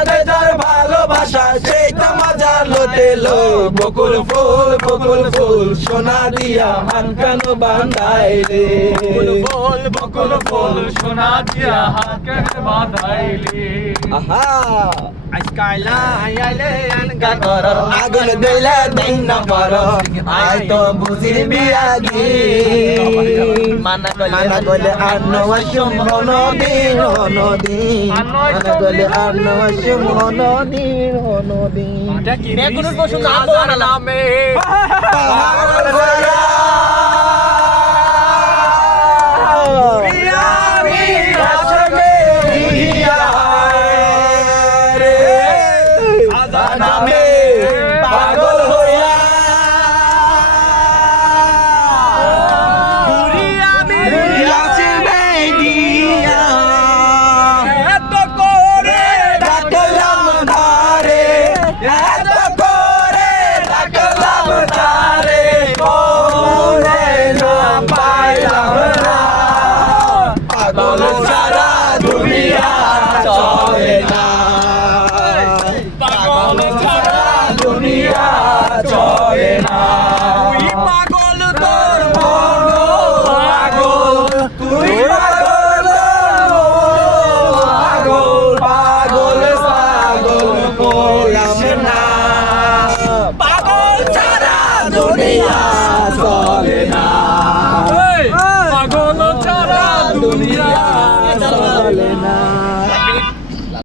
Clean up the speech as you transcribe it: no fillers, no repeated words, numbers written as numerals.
সাথে যার ভালোবাসা সেইটা মজা লোটে লো বকুল ফুল সোনা দিয়া হাত কেন বাঁধাইলে বকুল ফুল সোনা দিয়া হাত কেন বাঁধাইলি আহা আজকাইলা আইলে আনগা কর আগুন দিলে দিন না পর আই তো বুঝির বিয়াগি মানা গলে আর নওয়াসুম হনদিন মানা গলে আর নওয়াসুম হনদিন বেগুনের পছন্দ আলো নামে পাহাড় ভরা আমি আসবে হিয়া রে নামে পাগল হইয়া আমি আসবে দিয়া এত করে ডাকলাম ধারে এত করে ডাকলাম ধারে মনে না পাইলাম না পাগল সারা দুনিয়া চলে না পাগল সারা দুনিয়া চলে না তুই পাগল তোর মন পাগল তুই পাগল পাগল পাগল বললাম না পাগল সারা দুনিয়া